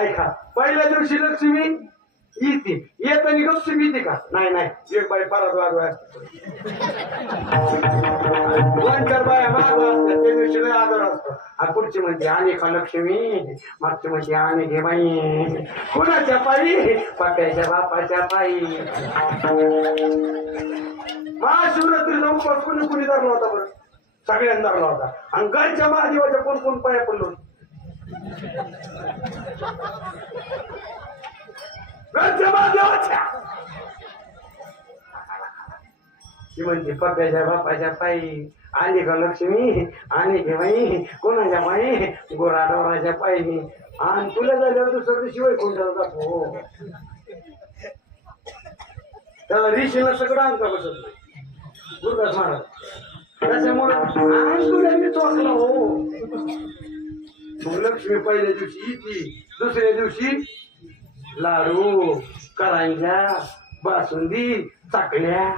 ऐका, पहिल्या दिवशी लक्ष्मी येते, येतानी लक्ष्मी येते का? नाही नाही, एक बाई परत वाजवाय दोन चार बाया मागव असतात, त्या दिवशी लय आदर असतो. आणि पुढची म्हणते आणि का लक्ष्मी, मागची म्हणते आणि घे बाई. कुणाच्या पायी? पट्याच्या बापाच्या पायी. महाशिवरात्रीचा उपवास कुणी कुणी धरला होता बरं? सगळ्यांना धरला होता. आणि गायच्या महादेवाच्या कोण कोण पाया पडलो? ती म्हणते पप्प्याच्या बापाच्या पायी आली का लक्ष्मी आणि घे बाई. कोणाच्या पायी? गोराडोराच्या पायी. आणि तुला झाल्यावर दुसरं शिवाय कोणत्या जातो? त्याला ऋषीला सगळं अंक बसत नाही, गुरुदास महाराज. त्याच्यामुळे तुला मी चोकला हो. मग लक्ष्मी पहिल्या दिवशी येते, दुसऱ्या दिवशी लाडू, करांज्या, बासुंदी, चाकल्या.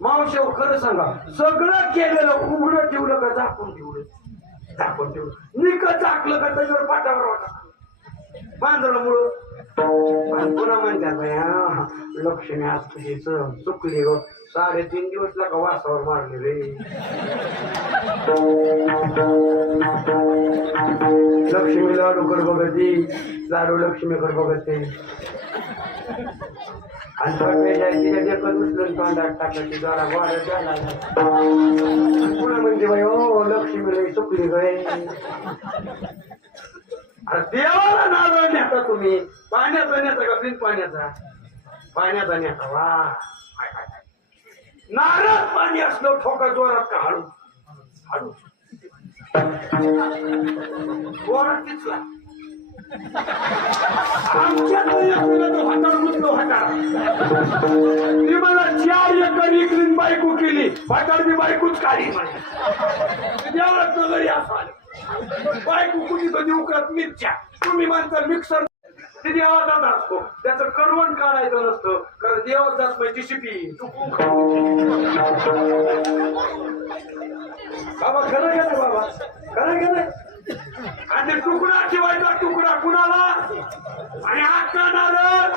मावशेव खरं सांगा, सगळं केलेलं उघडं ठेवलं का झाकून ठेवलं? झाकून ठेवलं. निकट झाकलं का त्याच्यावर पाटावर वाटा बांधलं मुळं. आणि पुन्हा म्हणतात भया लक्ष्मी आज तुझी चुकली ग, 3.5 दिवस का वासावर मारले रे. लक्ष्मी लाडूकडे बघते, लाडू लक्ष्मीकडे बघते. आणि तिच्या देखत उचलून तोंडात टाकायची, जरा वाढत झाला. पुन्हा म्हणते बाई हो लक्ष्मीला चुकली गय. अरे देवाला नारळ नेता तुम्ही, पाण्याचा नेता का बिन पाण्याचा? पाण्याचा नेता. वा नारळ पाणी असलं ठोका जोरात का हळू हळू जोरात तिचला. आमच्या ती मला 4 एकर इकलीन बायको केली, भाटाड मी बायकोच काढी. देवळात घरी असाल बायको कुणी कधी उकरात मिरच्या, तुम्ही माणसा मिक्सर ते देवाचा असतो, त्याचं करवण काढायचं नसतं. कारण देवाचा म्हणजे शिपी चुकून बाबा खरं गेलं, बाबा खरं गेलं. आणि तुकडा ठेवायचा, तुकडा कुणाला? आणि अख्खा नारळ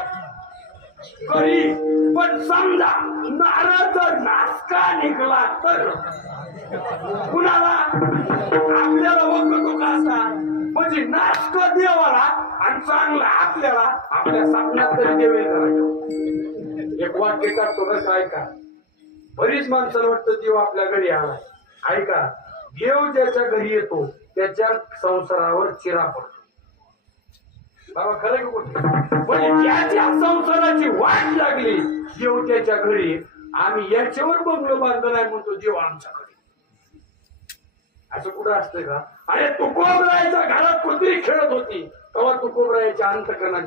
घरी. पण समजा नारळ जर नासका निघला तर कुणाला? आपल्याला वगतो का असा? म्हणजे नासक देवाला आणि चांगला आपल्याला. आपल्या सामन्यात तरी देवे करायचं. एक वाक्य टाकतो बरं का, ऐका. बरीच माणसाला वाटतं देव आपल्या घरी आला. ऐका, देव ज्याच्या घरी येतो त्याच्या संसारावर चिरा पडतो. बाबा खरं की कुठे? पण ज्याच्या संसाराची वाट लागली देव त्याच्या घरी. आम्ही याच्यावर बंगलो बांधलं नाही म्हणतो देव आमच्याकडे. असं कुठं असतं का? अरे तुकोबरायच्या घरात कुत्री खेळत होती तेव्हा तुकोबरायच्या अंतकरणात